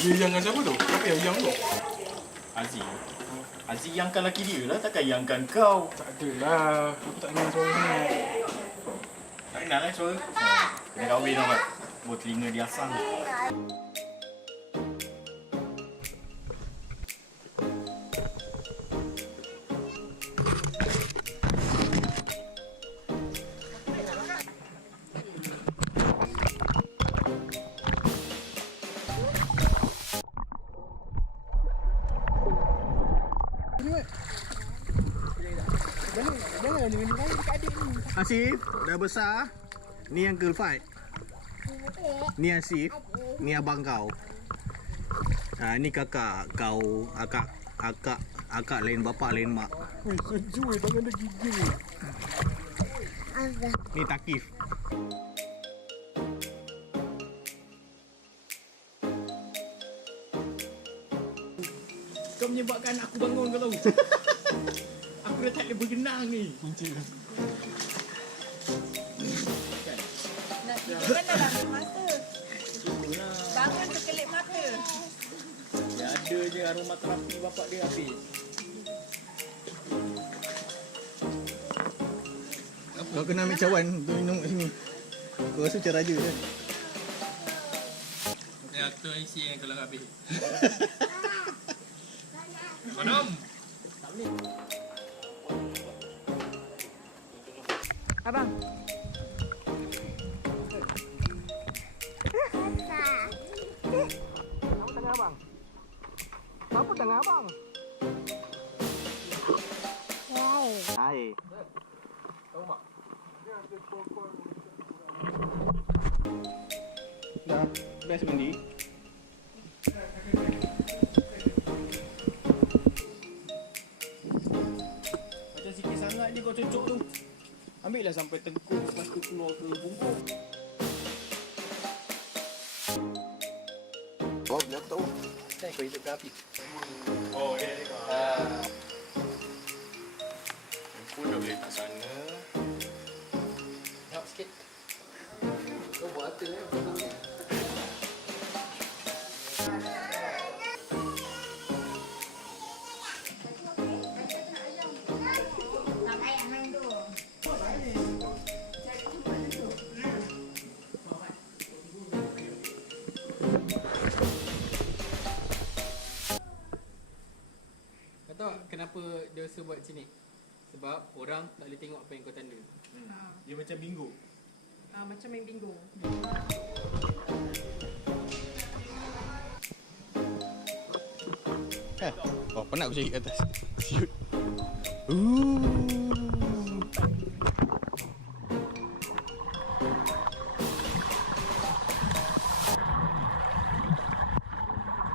Dia yang dengan siapa tu? Siapa yang tu? Aziz. Aziz yangkan laki dia lah, takkan yangkan kau. Tak adalah. Aku tak kenal suara ni. Tak kenal lah suara. Kena kahwin tau kan. Buat telinga dia asang. Asif, dah besar. Ni yang girl fight. Ni Asif. Ni abang kau. Ni kakak kau. Akak lain bapak lain mak. Wih, sejuk tangan dia gigil. Ni Takif. Kau menyebabkan aku bangun kau tahu. Aku dah tak boleh berenang ni. Nak tidur kan dah lambat mata. Bangun terkelip mata. Dia ada je aroma terapi bapak dia habis. Kau kena ambil cawan untuk minum kat sini. Kau rasa macam raja kan? Ya, tu isi yang kalau habis. Kodom. Abang. Apa tangan abang? Apa tangan abang? Air. Dah best mandi. Macam sikit sangat je kau cocok tu. Ambil lah sampai tengkuk, lepas tu keluar ke bungkuk. Oh, bila aku tahu. Kan kau hidupkan api. Oh, ya, ya. Pun dah boleh kat sana. Tengok sikit. Kau buat apa ni? Kau tahu kenapa dia rasa buat sini? Sebab orang tak boleh tengok apa yang kau tanda. Dia macam bingo. Macam main bingo. Oh, penat aku cari kat atas. Siut.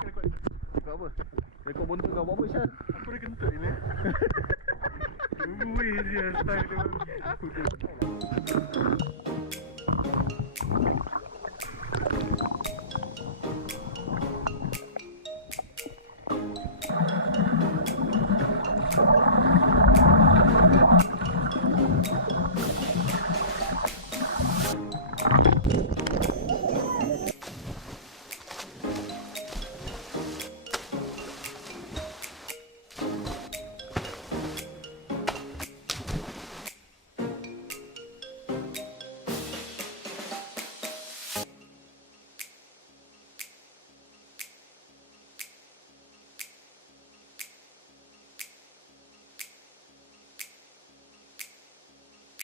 Rekod apa? Rekod bontot kau buat apa, Syah? Aku dah kentut ni. Wih, dia style dia.